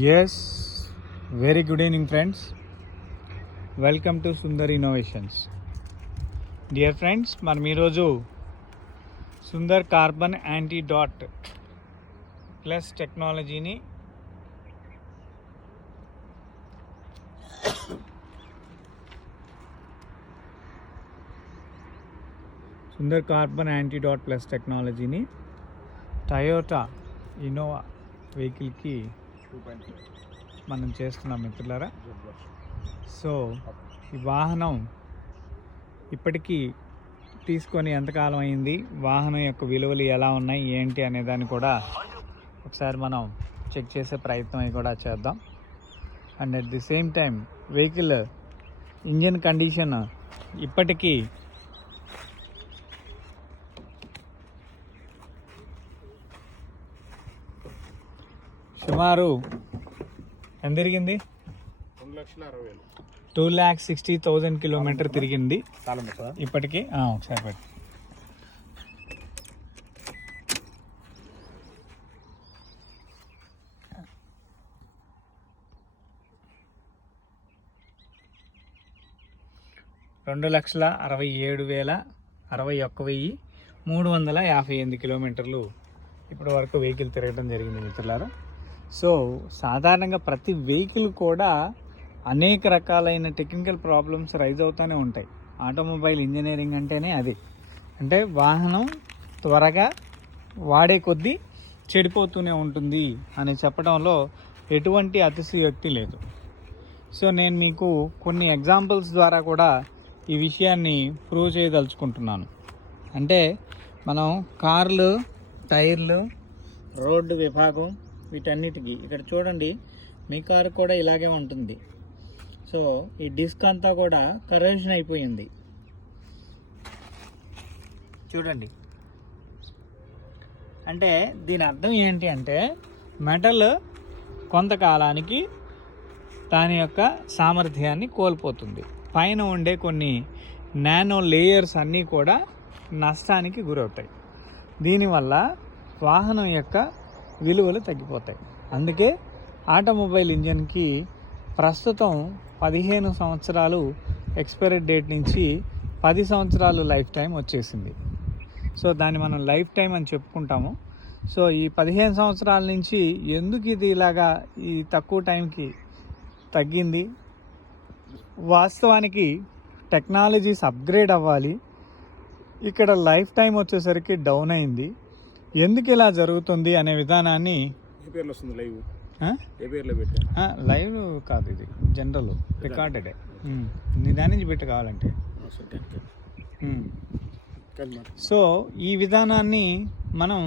Yes, very good evening friends. Welcome to Sundar Innovations. Dear friends, మనం ఈరోజు Sundar carbon anti dot plus టెక్నాలజీని Toyota Innova వెహికల్కి మనం చేస్తున్నాం మిత్రులారా. సో ఈ వాహనం ఇప్పటికీ తీసుకొని ఎంతకాలం అయింది, వాహనం యొక్క విలువలు ఎలా ఉన్నాయి ఏంటి అనే దాన్ని కూడా ఒకసారి మనం చెక్ చేసే ప్రయత్నం కూడా చేద్దాం. And at the same time vehicle engine condition ఇప్పటికీ సుమారు ఎంత తిరిగింది? 2,60,000 కిలోమీటర్ తిరిగింది ఇప్పటికీ. ఒకసారి పెట్టి $2,67,61,358 కిలోమీటర్లు ఇప్పటి వరకు వెహికల్ తిరగడం జరిగింది మిత్రులారా. సో సాధారణంగా ప్రతి వెహికల్ కూడా అనేక రకాలైన టెక్నికల్ ప్రాబ్లమ్స్ రైజ్ అవుతూనే ఉంటాయి. ఆటోమొబైల్ ఇంజనీరింగ్ అంటేనే అది. అంటే వాహనం త్వరగా వాడే కొద్దీ చెడిపోతూనే ఉంటుంది అని చెప్పడంలో ఎటువంటి అతిశయోక్తి లేదు. సో నేను మీకు కొన్ని ఎగ్జాంపుల్స్ ద్వారా కూడా ఈ విషయాన్ని ప్రూవ్ చేయదలుచుకుంటున్నాను. అంటే మనం కార్లు, టైర్లు, రోడ్డు విభాగం వీటన్నిటికీ ఇక్కడ చూడండి, మీ కారు కూడా ఇలాగే ఉంటుంది. సో ఈ డిస్క్ అంతా కూడా కరోజన్ అయిపోయింది చూడండి. అంటే దీని అర్థం ఏంటి అంటే మెటల్ కొంతకాలానికి దాని యొక్క సామర్థ్యాన్ని కోల్పోతుంది. పైన ఉండే కొన్ని నానో లేయర్స్ అన్నీ కూడా నష్టానికి గురవుతాయి. దీనివల్ల వాహనం యొక్క విలువలు తగ్గిపోతాయి. అందుకే ఆటోమొబైల్ ఇంజన్కి ప్రస్తుతం 15 సంవత్సరాలు ఎక్స్పైరీ డేట్ నుంచి 10 సంవత్సరాలు లైఫ్ టైం వచ్చేసింది. సో దాన్ని మనం లైఫ్ టైం అని చెప్పుకుంటాము. సో ఈ 15 సంవత్సరాల నుంచి ఎందుకు ఇది ఇలాగా ఈ తక్కువ టైంకి తగ్గింది? వాస్తవానికి టెక్నాలజీస్ అప్గ్రేడ్ అవ్వాలి, ఇక్కడ లైఫ్ టైం వచ్చేసరికి డౌన్ అయింది. ఎందుకు ఇలా జరుగుతుంది అనే విధానాన్ని లైవ్ కాదు, ఇది జనరల్ రికార్డెడే. నీ దాని నుంచి పెట్టి కావాలంటే. సో ఈ విధానాన్ని మనం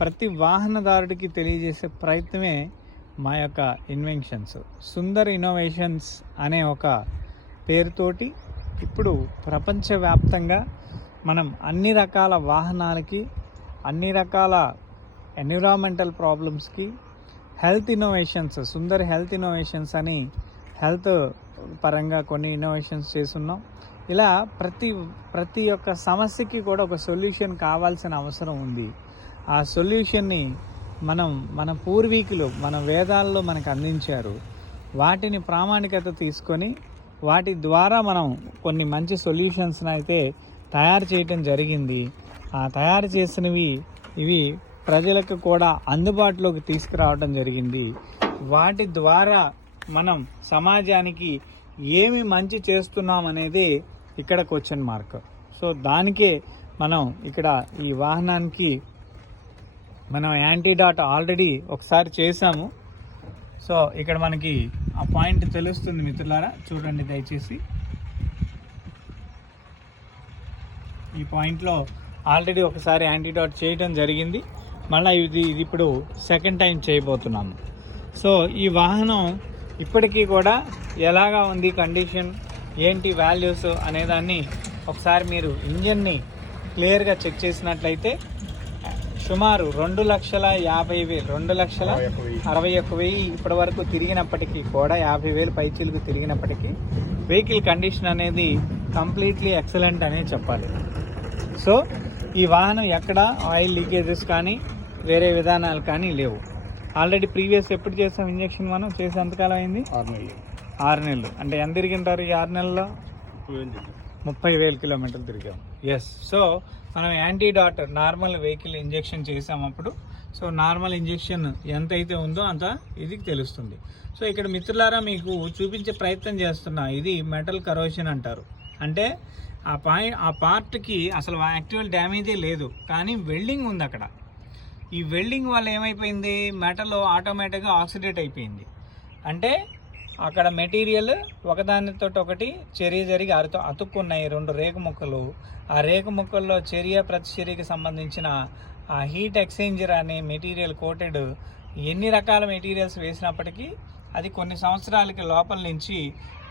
ప్రతి వాహనదారుడికి తెలియజేసే ప్రయత్నమే మా యొక్క ఇన్వెన్షన్స్. సుందర్ ఇన్నోవేషన్స్ అనే ఒక పేరుతోటి ఇప్పుడు ప్రపంచవ్యాప్తంగా మనం అన్ని రకాల వాహనాలకి, అన్ని రకాల ఎన్విరాన్మెంటల్ ప్రాబ్లమ్స్కి health innovations, Sundar health innovations అని హెల్త్ పరంగా కొన్ని ఇన్నోవేషన్స్ చేస్తున్నాం. ఇలా ప్రతి ఒక్క సమస్యకి కూడా ఒక సొల్యూషన్ కావాల్సిన అవసరం ఉంది. ఆ సొల్యూషన్ని మన పూర్వీకులు మన వేదాల్లో మనకు అందించారు. వాటిని ప్రామాణికత తీసుకొని వాటి ద్వారా మనం కొన్ని మంచి సొల్యూషన్స్ని అయితే తయారు చేయటం జరిగింది. ఆ తయారు చేసినవి ఇవి ప్రజలకు కూడా అందుబాటులోకి తీసుకురావడం జరిగింది. వాటి ద్వారా మనం సమాజానికి ఏమి మంచి చేస్తున్నాం అనేది ఇక్కడ క్వశ్చన్ మార్క్. సో దానికే మనం ఇక్కడ ఈ వాహనానికి మనం యాంటీడాట్ ఆల్రెడీ ఒకసారి చేసాము. సో ఇక్కడ మనకి ఆ పాయింట్ తెలుస్తుంది మిత్రులారా, చూడండి దయచేసి. ఈ పాయింట్లో ఆల్రెడీ ఒకసారి యాంటీడాట్ చేయడం జరిగింది. మళ్ళీ ఇది ఇప్పుడు సెకండ్ టైం చేయబోతున్నాము. సో ఈ వాహనం ఇప్పటికీ కూడా ఎలాగా ఉంది కండిషన్, ఏంటి వాల్యూస్ అనేదాన్ని ఒకసారి మీరు ఇంజన్ని క్లియర్గా చెక్ చేసినట్లయితే సుమారు 2,60,000 ఇప్పటి వరకు తిరిగినప్పటికీ కూడా 50,000 పైచీలకు తిరిగినప్పటికీ వెహికల్ కండిషన్ అనేది కంప్లీట్లీ ఎక్సలెంట్ అనే చెప్పాలి. సో ఈ వాహనం ఎక్కడ ఆయిల్ లీకేజెస్ కానీ వేరే విధానాలు కానీ లేవు. ఆల్రెడీ ప్రీవియస్ ఎప్పుడు చేసాం ఇంజెక్షన్? మనం చేసి ఎంతకాలం అయింది? 6 నెలలు. అంటే ఎంత తిరిగింటారు ఈ 6 నెలల్లో? 30,000 కిలోమీటర్లు తిరిగాం. ఎస్. సో మనం యాంటీడాట్ నార్మల్ వెహికల్ ఇంజెక్షన్ చేసాం అప్పుడు. సో నార్మల్ ఇంజెక్షన్ ఎంత అయితే ఉందో అంత ఇది తెలుస్తుంది. సో ఇక్కడ మిత్రులారా మీకు చూపించే ప్రయత్నం చేస్తున్నా, ఇది మెటల్ కరోషన్ అంటారు. అంటే ఆ పార్ట్కి అసలు యాక్చువల్ డ్యామేజే లేదు, కానీ వెల్డింగ్ ఉంది అక్కడ. ఈ వెల్డింగ్ వల్ల ఏమైపోయింది, మెటల్ ఆటోమేటిక్గా ఆక్సిడేట్ అయిపోయింది. అంటే అక్కడ మెటీరియల్ ఒకదానితో ఒకటి చర్య జరిగి అతుక్కున్నాయి 2 రేకు ముక్కలు. ఆ రేకు ముక్కల్లో చర్య ప్రతిచర్యకి సంబంధించిన ఆ హీట్ ఎక్స్చేంజర్ అనే మెటీరియల్ కోటెడ్ ఎన్ని రకాల మెటీరియల్స్ వేసినప్పటికీ అది కొన్ని సంవత్సరాలకి లోపల నుంచి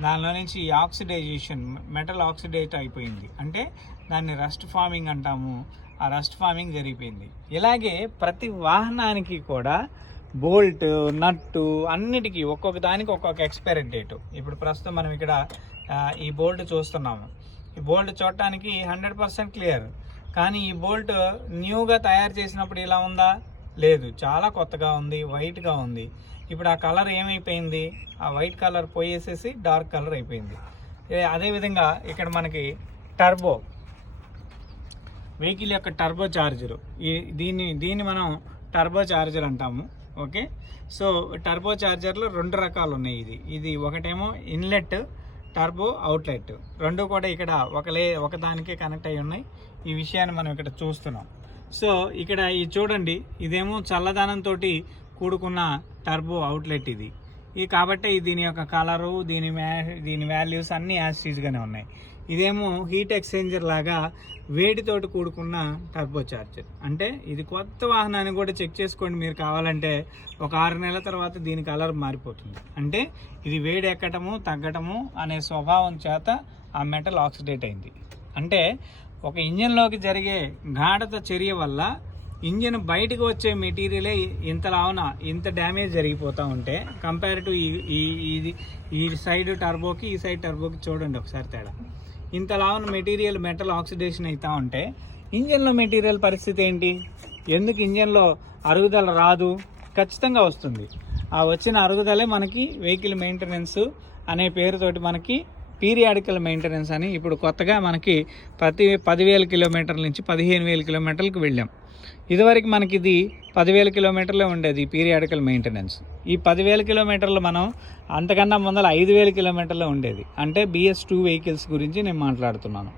దానిలో నుంచి ఆక్సిడైజేషన్, మెటల్ ఆక్సిడేట్ అయిపోయింది. అంటే దాన్ని రస్ట్ ఫార్మింగ్ అంటాము. ఆ రస్ట్ ఫార్మింగ్ జరిగిపోయింది. ఇలాగే ప్రతి వాహనానికి కూడా బోల్ట్, నట్టు అన్నిటికీ ఒక్కొక్క దానికి ఒక్కొక్క ఎక్స్పైరీ డేటు. ఇప్పుడు ప్రస్తుతం మనం ఇక్కడ ఈ బోల్ట్ చూస్తున్నాము. ఈ బోల్ట్ చూడటానికి 100% క్లియర్, కానీ ఈ బోల్ట్ న్యూగా తయారు చేసినప్పుడు ఇలా ఉందా? లేదు, చాలా కొత్తగా ఉంది, వైట్గా ఉంది. ఇప్పుడు ఆ కలర్ ఏమైపోయింది? ఆ వైట్ కలర్ పోయేసేసి డార్క్ కలర్ అయిపోయింది. అదేవిధంగా ఇక్కడ మనకి టర్బో వెహికల్ యొక్క టర్బో చార్జరు, దీన్ని మనం టర్బో చార్జర్ అంటాము. ఓకే. సో టర్బో చార్జర్లో 2 రకాలు ఉన్నాయి. ఇది ఒకటేమో ఇన్లెట్, టర్బో అవుట్లెట్, రెండు కూడా ఇక్కడ ఒకదానికే కనెక్ట్ అయి ఉన్నాయి. ఈ విషయాన్ని మనం ఇక్కడ చూస్తున్నాం. సో ఇక్కడ ఇది చూడండి, ఇదేమో చల్లదనంతో కూడుకున్న టర్బో అవుట్లెట్ ఇది కాబట్టి దీని యొక్క కలరు, దీని వాల్యూస్ అన్నీ యాసిడ్గానే ఉన్నాయి. ఇదేమో హీట్ ఎక్స్చేంజర్ లాగా వేడితోటి కూడుకున్న టర్బో చార్జర్. అంటే ఇది కొత్త వాహనాన్ని కూడా చెక్ చేసుకోండి మీరు కావాలంటే, ఒక 6 నెలల తర్వాత దీని కలర్ మారిపోతుంది. అంటే ఇది వేడి ఎక్కటము తగ్గటము అనే స్వభావం చేత ఆ మెటల్ ఆక్సిడేట్ అయింది. అంటే ఒక ఇంజన్లోకి జరిగే గాఢత చర్య వల్ల ఇంజన్ బయటకు వచ్చే మెటీరియలే ఇంత డ్యామేజ్ జరిగిపోతూ ఉంటే, కంపేర్ టు ఈ సైడ్ టర్బోకి ఈ సైడ్ టర్బోకి చూడండి ఒకసారి తేడా. ఇంతలావున మెటీరియల్ మెటల్ ఆక్సిడేషన్ అవుతూ ఉంటే ఇంజన్లో మెటీరియల్ పరిస్థితి ఏంటి? ఎందుకు ఇంజన్లో అరుగుదల రాదు? ఖచ్చితంగా వస్తుంది. ఆ వచ్చిన అరుగుదలే మనకి వెహికల్ మెయింటెనెన్స్ అనే పేరుతోటి మనకి పీరియాడికల్ మెయింటెనెన్స్ అని ఇప్పుడు కొత్తగా మనకి ప్రతి 10,000 కిలోమీటర్ల నుంచి 15,000 కిలోమీటర్లకు వెళ్ళాం. ఇదివరకు మనకి ఇది 10,000 కిలోమీటర్లే ఉండేది పీరియాడికల్ మెయింటెనెన్స్. ఈ 10,000 కిలోమీటర్లు మనం అంతకన్నా ముందర 5,000 కిలోమీటర్లే ఉండేది. అంటే BS2 వెహికల్స్ గురించి నేను మాట్లాడుతున్నాను.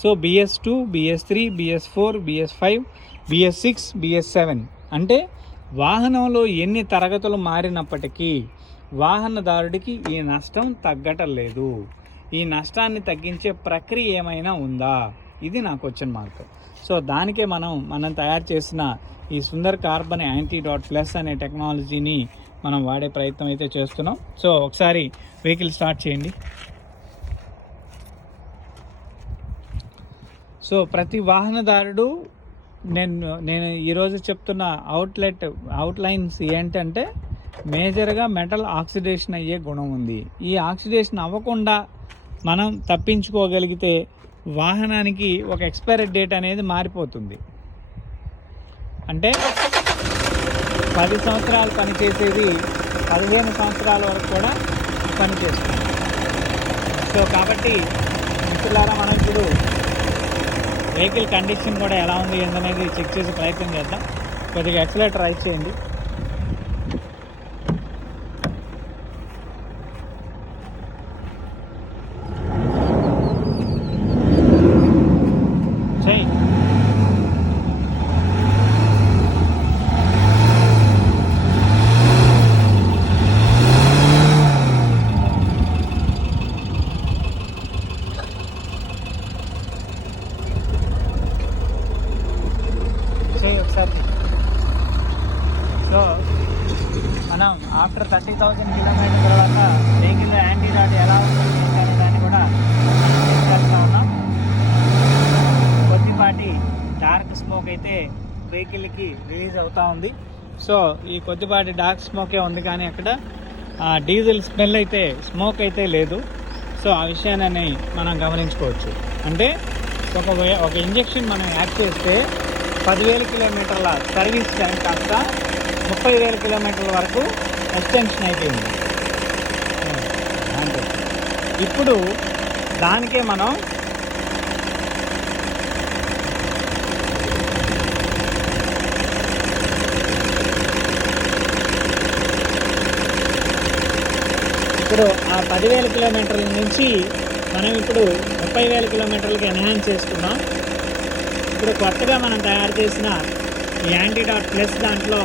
So BS2, BS3, BS4, BS5, BS6, BS7 అంటే వాహనంలో ఎన్ని తరగతులు మారినప్పటికీ వాహనదారుడికి ఈ నష్టం తగ్గటం లేదు. ఈ నష్టాన్ని తగ్గించే ప్రక్రియ ఏమైనా ఉందా? ఇది నా క్వశ్చన్ మార్క్. సో దానికే మనం తయారు చేసిన ఈ సుందర్ కార్బన్ యాంటీడాట్ ప్లస్ అనే టెక్నాలజీని మనం వాడే ప్రయత్నం అయితే చేస్తున్నాం. సో ఒకసారి వెహికల్ స్టార్ట్ చేయండి. సో ప్రతి వాహనదారుడు నేను ఈరోజు చెప్తున్న అవుట్లైన్స్ ఏంటంటే, మేజర్గా మెటల్ ఆక్సిడేషన్ అయ్యే గుణం ఉంది. ఈ ఆక్సిడేషన్ అవ్వకుండా మనం తప్పించుకోగలిగితే వాహనానికి ఒక ఎక్స్పైరీ డేట్ అనేది మారిపోతుంది. అంటే 10 సంవత్సరాలు పనిచేసేది 15 సంవత్సరాల వరకు కూడా పనిచేస్తుంది. సో కాబట్టి మిత్రులారా, మనం ఇప్పుడు వెహికల్ కండిషన్ కూడా ఎలా ఉంది ఏంటనేది చెక్ చేసే ప్రయత్నం చేద్దాం. కొద్దిగా యాక్సిలరేటర్ రైజ్ చేయండి. ఒకసారి. సో మనం ఆఫ్టర్ 30,000 కిలోమీటర్ తర్వాత వెహికల్ యాంటీడాట్ ఎలా ఉంటుంది అనే దాన్ని కూడా చేస్తూ ఉన్నాం. కొద్దిపాటి డార్క్ స్మోక్ అయితే వెహికల్కి రిలీజ్ అవుతూ ఉంది. సో ఈ కొద్దిపాటి డార్క్ స్మోకే ఉంది, కానీ అక్కడ డీజిల్ స్మెల్ అయితే, స్మోక్ అయితే లేదు. సో ఆ విషయాన్ని మనం గమనించుకోవచ్చు. అంటే ఒక ఇంజెక్షన్ మనం యాడ్ చేస్తే 10,000 కిలోమీటర్ల సర్వీస్ టైం కాస్త 30,000 కిలోమీటర్ల వరకు ఎక్స్టెన్షన్ అయిపోయింది. ఇప్పుడు దానికే మనం ఇప్పుడు ఆ 10,000 కిలోమీటర్ల నుంచి మనం ఇప్పుడు 30,000 కిలోమీటర్లకి ఎన్హాన్స్ చేసుకున్నాం. ఇప్పుడు కొత్తగా మనం తయారు చేసిన ఈ యాంటీడాట్ ప్లస్ దాంట్లో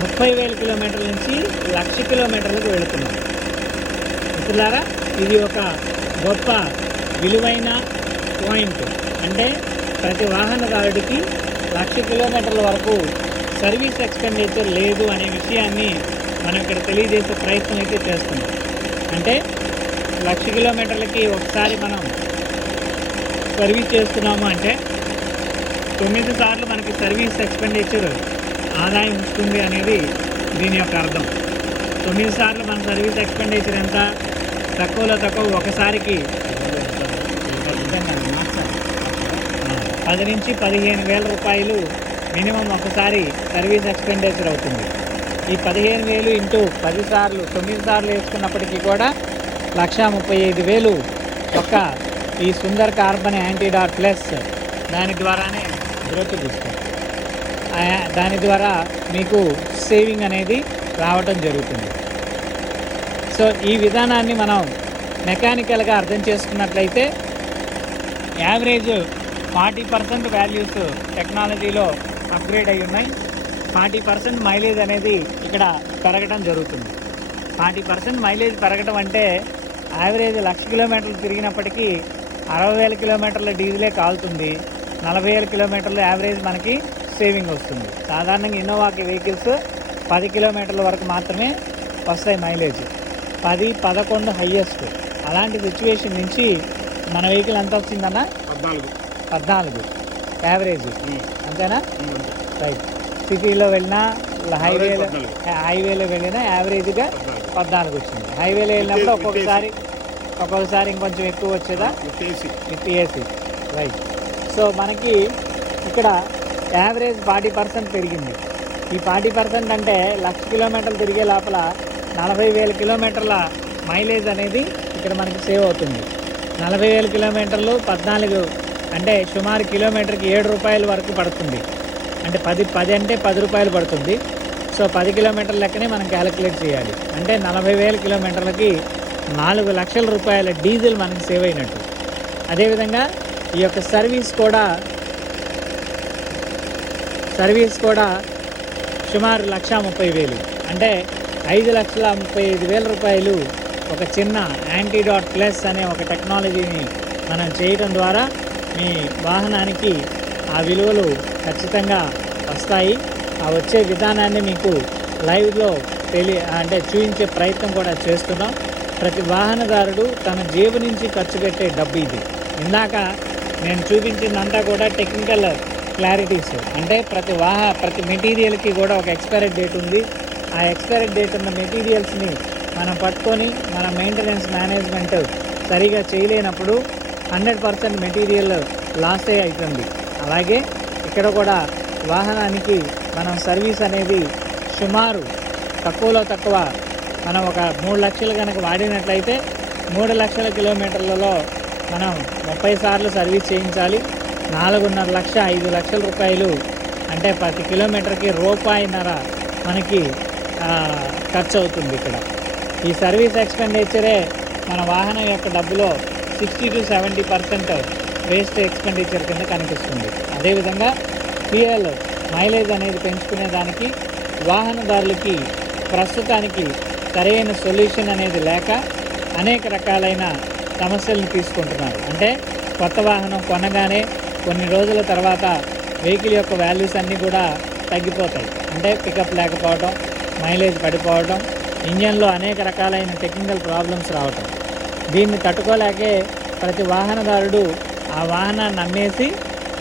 30,000 కిలోమీటర్ల నుంచి 1,00,000 కిలోమీటర్లకు వెళుతున్నాం. మిత్రులారా, ఇది ఒక గొప్ప విలువైన పాయింట్. అంటే ప్రతి వాహనదారుడికి 1,00,000 కిలోమీటర్ల వరకు సర్వీస్ ఎక్స్పెండిచర్ లేదు అనే విషయాన్ని మనం ఇక్కడ తెలియజేసే ప్రయత్నం అయితే చేస్తున్నాం. అంటే 1,00,000 కిలోమీటర్లకి ఒకసారి మనం సర్వీస్ చేస్తున్నాము అంటే 9 సార్లు మనకి సర్వీస్ ఎక్స్పెండిచర్ ఆదాయం ఉంటుంది అనేది దీని యొక్క అర్థం. 9 సార్లు మన సర్వీస్ ఎక్స్పెండిచర్ ఎంత? తక్కువలో తక్కువ ఒకసారికి 10 నుంచి 15,000 రూపాయలు మినిమం ఒకసారి సర్వీస్ ఎక్స్పెండిచర్ అవుతుంది. ఈ 15,000 ఇంటూ 10 సార్లు 9 సార్లు వేసుకున్నప్పటికీ కూడా 1,35,000 ఒక్క ఈ సుందర్ కార్బన్ యాంటీడాట్ ప్లస్ దాని ద్వారానే దాని ద్వారా మీకు సేవింగ్ అనేది రావటం జరుగుతుంది. సో ఈ విధానాన్ని మనం మెకానికల్గా అర్థం చేసుకున్నట్లయితే యావరేజ్ 40% వాల్యూస్ టెక్నాలజీలో అప్గ్రేడ్ అయి ఉన్నాయి. 40% మైలేజ్ అనేది ఇక్కడ పెరగడం జరుగుతుంది. 40% మైలేజ్ పెరగడం అంటే యావరేజ్ 1,00,000 కిలోమీటర్లు తిరిగినప్పటికీ 60,000 కిలోమీటర్ల డీజిలే కాలుతుంది. 40,000 కిలోమీటర్లు యావరేజ్ మనకి సేవింగ్ వస్తుంది. సాధారణంగా ఇన్నోవాకి వెహికల్స్ 10 కిలోమీటర్ల వరకు మాత్రమే వస్తాయి మైలేజ్, 10, 11 హయ్యెస్ట్. అలాంటి సిచ్యువేషన్ నుంచి మన వెహికల్ ఎంత వచ్చిందన్నా? 14 యావరేజ్, అంతేనా? రైట్. సిటీలో వెళ్ళినా హైవేలో వెళ్ళినా యావరేజ్గా 14 వచ్చింది. హైవేలో వెళ్ళినప్పుడు ఒక్కొక్కసారి ఇంకొంచెం ఎక్కువ వచ్చేదా విత్ ఏసీ. రైట్. సో మనకి ఇక్కడ యావరేజ్ 40% పెరిగింది. ఈ 40% అంటే 1,00,000 కిలోమీటర్లు తిరిగే లోపల 40,000 కిలోమీటర్ల మైలేజ్ అనేది ఇక్కడ మనకి సేవ్ అవుతుంది. 40,000 కిలోమీటర్లు 14 అంటే సుమారు కిలోమీటర్కి 7 రూపాయల వరకు పడుతుంది. అంటే 10 అంటే 10 రూపాయలు పడుతుంది. సో 10 కిలోమీటర్ల లెక్కనే మనం క్యాలిక్యులేట్ చేయాలి. అంటే 40,000 కిలోమీటర్లకి 4,00,000 రూపాయల డీజిల్ మనకి సేవ్ అయినట్టు. అదేవిధంగా ఈ యొక్క సర్వీస్ కూడా సుమారు 1,30,000 అంటే 5,35,000 రూపాయలు ఒక చిన్న యాంటీడాట్ ప్లస్ అనే ఒక టెక్నాలజీని మనం చేయడం ద్వారా మీ వాహనానికి ఆ విలువలు ఖచ్చితంగా వస్తాయి. ఆ వచ్చే విధానాన్ని మీకు లైవ్లో చూపించే ప్రయత్నం కూడా చేస్తున్నాం. ప్రతి వాహనదారుడు తన జేబు నుంచి ఖర్చు పెట్టే డబ్బు ఇది. ఇందాక నేను చూపించిందంతా కూడా టెక్నికల్ క్లారిటీస్. అంటే ప్రతి మెటీరియల్కి కూడా ఒక ఎక్స్పైరీ డేట్ ఉంది. ఆ ఎక్స్పైరీ డేట్ ఉన్న మెటీరియల్స్ని మనం పట్టుకొని మన మెయింటెనెన్స్ మేనేజ్మెంట్ సరిగా చేయలేనప్పుడు 100% మెటీరియల్ లాసే అవుతుంది. అలాగే ఇక్కడ కూడా వాహనానికి మనం సర్వీస్ అనేది సుమారు తక్కువలో తక్కువ మనం ఒక 3 లక్షలు కనుక వాడినట్లయితే 3 లక్షల కిలోమీటర్లలో మనం 30 సార్లు సర్వీస్ చేయించాలి. 4.5 లక్షలు 5 లక్షల రూపాయలు అంటే ప్రతి కిలోమీటర్కి ₹1.5 మనకి ఖర్చు అవుతుంది. ఇక్కడ ఈ సర్వీస్ ఎక్స్పెండిచరే మన వాహనం యొక్క డబ్బులో 60 to 70% వేస్ట్ ఎక్స్పెండిచర్ కింద కనిపిస్తుంది. అదేవిధంగా ఫ్యూయల్ మైలేజ్ అనేది పెంచుకునే దానికి వాహనదారులకి ప్రస్తుతానికి సరైన సొల్యూషన్ అనేది లేక అనేక రకాలైన సమస్యలను తీసుకుంటున్నారు. అంటే కొత్త వాహనం కొనగానే కొన్ని రోజుల తర్వాత వెహికల్ యొక్క వాల్యూస్ అన్నీ కూడా తగ్గిపోతాయి. అంటే పికప్ లేకపోవడం, మైలేజ్ పడిపోవడం, ఇంజన్లో అనేక రకాలైన టెక్నికల్ ప్రాబ్లమ్స్ రావటం. దీన్ని తట్టుకోలేకే ప్రతి వాహనదారుడు ఆ వాహనాన్ని అమ్మేసి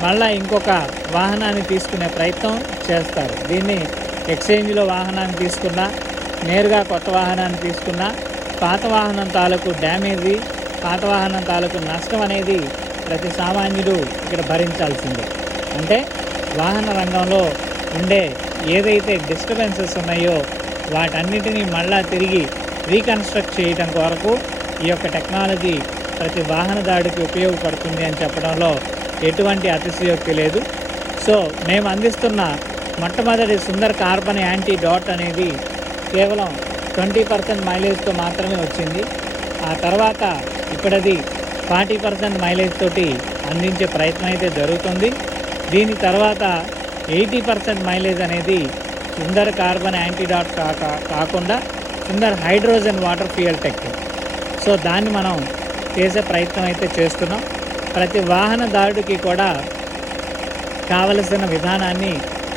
మళ్ళీ ఇంకొక వాహనాన్ని తీసుకునే ప్రయత్నం చేస్తారు. దీన్ని ఎక్స్చేంజ్లో వాహనాన్ని తీసుకున్నా, నేరుగా కొత్త వాహనాన్ని తీసుకున్నా పాత వాహనం తాలూకు డ్యామేజీ, పాత వాహనం తాలూకు నష్టం అనేది ప్రతి సామాన్యుడు ఇక్కడ భరించాల్సిందే. అంటే వాహన రంగంలో ఉండే ఏదైతే డిస్టర్బెన్సెస్ ఉన్నాయో వాటన్నిటినీ మళ్ళా తిరిగి రీకన్స్ట్రక్ట్ చేయడం కొరకు ఈ యొక్క టెక్నాలజీ ప్రతి వాహనదారుడికి ఉపయోగపడుతుంది అని చెప్పడంలో ఎటువంటి అతిశయోక్తి లేదు. సో మేము అందిస్తున్న మొట్టమొదటి సుందర్ కార్బన్ యాంటీ డాట్ అనేది కేవలం 20% మైలేజ్తో మాత్రమే వచ్చింది. ఆ తర్వాత ఇప్పుడది 40% మైలేజ్ తోటి అందించే ప్రయత్నం అయితే జరుగుతుంది. దీని తర్వాత 80% మైలేజ్ అనేది సుందర్ కార్బన్ యాంటీ డాట్ కాకుండా Sundar hydrogen water fuel tech. So దాన్ని మనం చేసే ప్రయత్నం అయితే చేస్తున్నాం. ప్రతి వాహనదారుడికి కూడా కావలసిన విధానాన్ని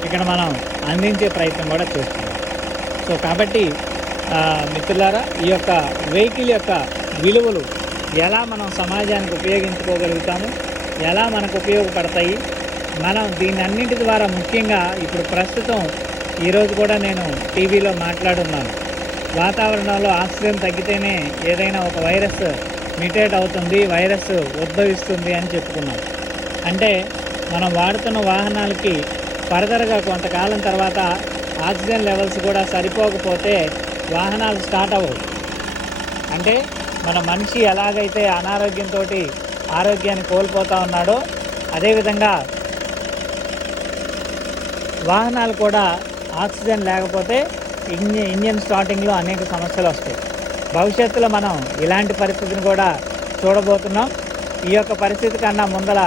ఇక్కడ మనం అందించే ప్రయత్నం కూడా చేస్తున్నాం. సో కాబట్టి మిత్రులారా, ఈ యొక్క వెహికల్ యొక్క విలువలు ఎలా మనం సమాజానికి ఉపయోగించుకోగలుగుతాము, ఎలా మనకు ఉపయోగపడతాయి, మనం దీని అన్నింటి ద్వారా ముఖ్యంగా ఇప్పుడు ప్రస్తుతం ఈరోజు కూడా నేను టీవీలో మాట్లాడున్నాను. వాతావరణంలో ఆక్సిజన్ తగ్గితేనే ఏదైనా ఒక వైరస్ మిటేట్ అవుతుంది, వైరస్ ఉద్భవిస్తుంది అని చెప్పుకున్నాం. అంటే మనం వాడుతున్న వాహనాలకి ఫర్దర్గా కొంతకాలం తర్వాత ఆక్సిజన్ లెవెల్స్ కూడా సరిపోకపోతే వాహనాలు స్టార్ట్ అవ్వవు. అంటే మన మనిషి ఎలాగైతే అనారోగ్యంతో ఆరోగ్యాన్ని కోల్పోతూ ఉన్నాడో అదేవిధంగా వాహనాలు కూడా ఆక్సిజన్ లేకపోతే ఇంజిన్ స్టార్టింగ్లో అనేక సమస్యలు వస్తాయి. భవిష్యత్తులో మనం ఇలాంటి పరిస్థితిని కూడా చూడబోతున్నాం. ఈ యొక్క పరిస్థితి కన్నా ముందర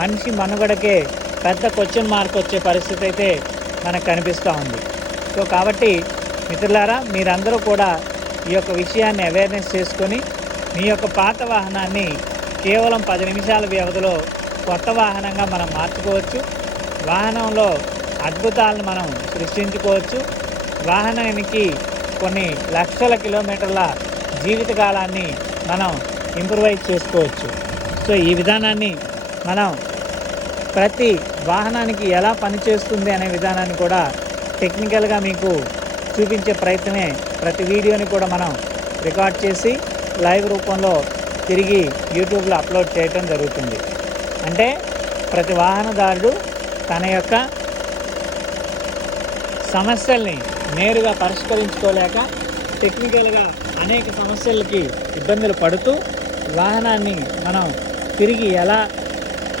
మనిషి మనుగడకే పెద్ద క్వశ్చన్ మార్క్ వచ్చే పరిస్థితి అయితే మనకు కనిపిస్తూ ఉంది. సో కాబట్టి మిత్రులారా, మీరందరూ కూడా ఈ యొక్క విషయాన్ని అవేర్నెస్ చేసుకొని మీ యొక్క పాత వాహనాన్ని కేవలం 10 నిమిషాల వ్యవధిలో కొత్త వాహనంగా మనం మార్చుకోవచ్చు. వాహనంలో అద్భుతాలను మనం సృష్టించుకోవచ్చు. వాహనానికి కొన్ని లక్షల కిలోమీటర్ల జీవితకాలాన్ని మనం ఇంప్రూవైజ్ చేసుకోవచ్చు. సో ఈ విధానాన్ని మనం ప్రతి వాహనానికి ఎలా పనిచేస్తుంది అనే విధానాన్ని కూడా టెక్నికల్గా మీకు చూపించే ప్రయత్నమే ప్రతి వీడియోని కూడా మనం రికార్డ్ చేసి లైవ్ రూపంలో తిరిగి యూట్యూబ్లో అప్లోడ్ చేయటం జరుగుతుంది. అంటే ప్రతి వాహనదారుడు తన యొక్క సమస్యల్ని నేరుగా పరిష్కరించుకోలేక టెక్నికల్గా అనేక సమస్యలకి ఇబ్బందులు పడుతూ వాహనాన్ని మనం తిరిగి ఎలా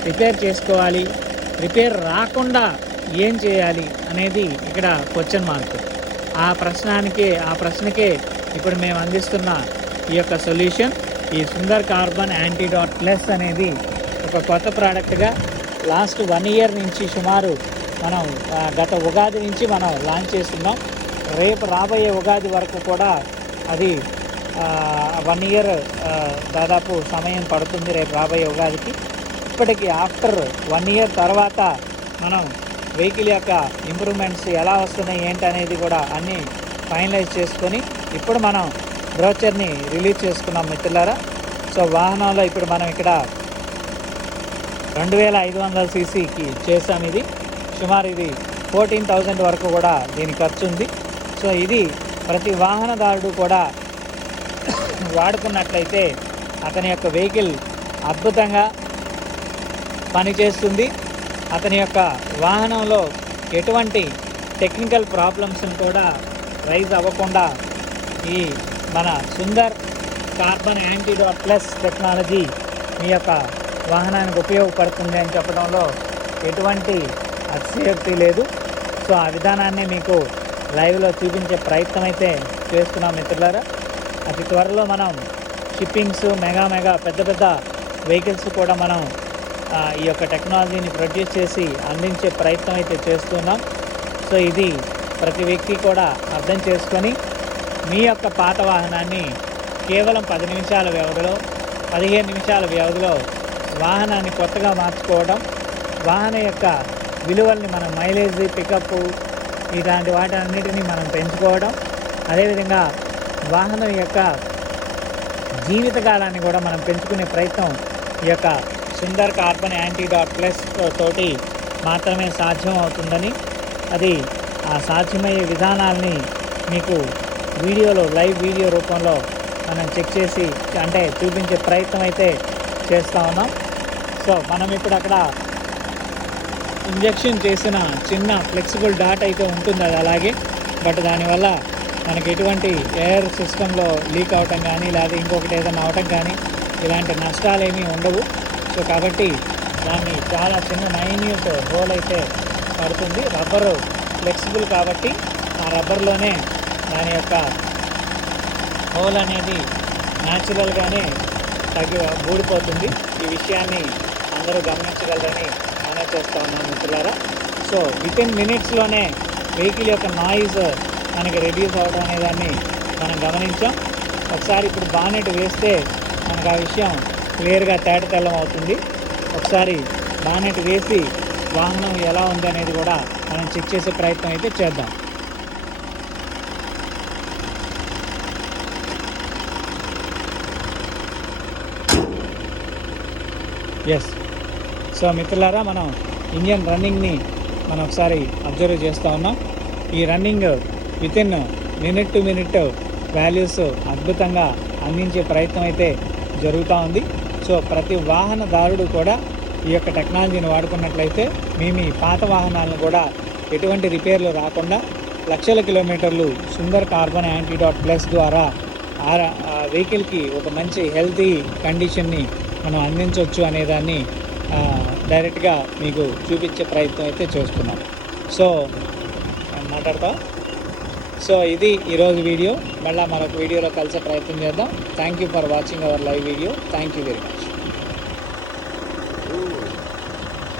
రిపేర్ చేసుకోవాలి, రిపేర్ రాకుండా ఏం చేయాలి అనేది ఇక్కడ క్వశ్చన్ మార్క్. ఆ ప్రశ్నకే ఇప్పుడు మేము అందిస్తున్న ఈ యొక్క సొల్యూషన్ ఈ Sundar carbon anti dot plus అనేది ఒక కొత్త ప్రోడక్ట్గా లాస్ట్ 1 ఇయర్ నుంచి సుమారు మనం గత ఉగాది నుంచి మనం లాంచ్ చేస్తున్నాం. రేపు రాబోయే ఉగాది వరకు కూడా అది 1 ఇయర్ దాదాపు సమయం పడుతుంది రేపు రాబోయే ఉగాదికి. ఇప్పటికి ఆఫ్టర్ 1 ఇయర్ తర్వాత మనం వెహికల్ యొక్క ఇంప్రూవ్మెంట్స్ ఎలా వస్తున్నాయి ఏంటి అనేది కూడా అన్నీ ఫైనలైజ్ చేసుకొని ఇప్పుడు మనం బ్రోచర్ని రిలీజ్ చేసుకున్నాం మిత్రులారా. సో వాహనంలో ఇప్పుడు మనం ఇక్కడ 2500 సీసీకి చేసాం. ఇది సుమారు ఇది 14,000 వరకు కూడా దీని ఖర్చు ఉంది. సో ఇది ప్రతి వాహనదారుడు కూడా వాడుకున్నట్లయితే అతని యొక్క వెహికల్ అద్భుతంగా పనిచేస్తుంది. అతని యొక్క వాహనంలో ఎటువంటి టెక్నికల్ ప్రాబ్లమ్స్ని కూడా రైజ్ అవ్వకుండా ఈ మన Sundar carbon anti dot plus technology మీ యొక్క వాహనానికి ఉపయోగపడుతుంది అని చెప్పడంలో ఎటువంటి అతిశయోక్తి లేదు. సో ఆ విధానాన్ని మీకు లైవ్లో చూపించే ప్రయత్నం అయితే చేస్తున్నాం మిత్రులారా. అతి త్వరలో మనం షిప్పింగ్స్ మెగా పెద్ద వెహికల్స్ కూడా మనం ఈ యొక్క టెక్నాలజీని ప్రొడ్యూస్ చేసి అందించే ప్రయత్నం అయితే చేస్తున్నాం. సో ఇది ప్రతి వ్యక్తి కూడా అర్థం చేసుకొని మీ యొక్క పాత వాహనాన్ని కేవలం 10 నిమిషాల వ్యవధిలో 15 నిమిషాల వ్యవధిలో వాహనాన్ని కొత్తగా మార్చుకోవడం, వాహనం యొక్క విలువల్ని మనం మైలేజ్, పికప్ ఇలాంటి వాటన్నిటిని మనం పెంచుకోవడం, అదేవిధంగా వాహనం యొక్క జీవితకాలాన్ని కూడా మనం పెంచుకునే ప్రయత్నం ఈ యొక్క Sundar carbon anti dot plus తోటి మాత్రమే సాధ్యం అవుతుందని, అది ఆ సాధ్యమయ్యే విధానాల్ని మీకు లైవ్ వీడియో రూపంలో మనం చెక్ చేసి అంటే చూపించే ప్రయత్నం అయితే చేస్తూ ఉన్నాం. సో మనం ఇప్పుడు అక్కడ ఇంజెక్షన్ చేసిన చిన్న ఫ్లెక్సిబుల్ డాట్ అయితే ఉంటుంది, అది అలాగే. బట్ దానివల్ల మనకి ఎటువంటి ఎయిర్ సిస్టంలో లీక్ అవటం కానీ లేదా ఇంకొకటి ఏదైనా అవటం కానీ ఇలాంటి నష్టాలు ఏమీ ఉండవు. సో కాబట్టి దాన్ని చాలా చిన్న మైన్యూట్ హోల్ అయితే పడుతుంది. రబ్బరు ఫ్లెక్సిబుల్ కాబట్టి ఆ రబ్బర్లోనే దాని యొక్క హోల్ అనేది న్యాచురల్గానే ఊడిపోతుంది. ఈ విషయాన్ని అందరూ గమనించగలరని మనం చేస్తూ ఉన్నాం మిత్రులారా. సో వితిన్ మినిట్స్లోనే వెహికల్ యొక్క నాయిస్ మనకి రెడ్యూస్ అవ్వడం అనే దాన్ని మనం గమనించాం. ఒకసారి ఇప్పుడు బానెట్ వేస్తే మనకు ఆ విషయం క్లియర్గా తేటతెల్లం అవుతుంది. ఒకసారి బానెట్ వేసి వాహనం ఎలా ఉంది అనేది కూడా మనం చెక్ చేసే ప్రయత్నం అయితే చేద్దాం. ఎస్. సో మిత్రులారా, మనం ఇంజన్ రన్నింగ్ని మనం ఒకసారి అబ్జర్వ్ చేస్తూ ఉన్నాం. ఈ running within minute to minute values అద్భుతంగా అందించే ప్రయత్నం అయితే జరుగుతూ ఉంది. సో ప్రతి వాహనదారుడు కూడా ఈ యొక్క టెక్నాలజీని వాడుకున్నట్లయితే మీ పాత వాహనాలను కూడా ఎటువంటి రిపేర్లు రాకుండా లక్షల కిలోమీటర్లు సుందర్ కార్బన్ యాంటీడాట్ ప్లస్ ద్వారా ఆ వెహికల్కి ఒక మంచి హెల్తీ కండిషన్ని మనం అందించవచ్చు అనేదాన్ని డైరెక్ట్గా మీకు చూపించే ప్రయత్నం అయితే చేస్తున్నాం. సో మాట్లాడతా. సో ఇది ఈరోజు వీడియో. మళ్ళీ మరొక వీడియోలో కలిసే ప్రయత్నం చేద్దాం. Thank you for watching our live video. Thank you very much.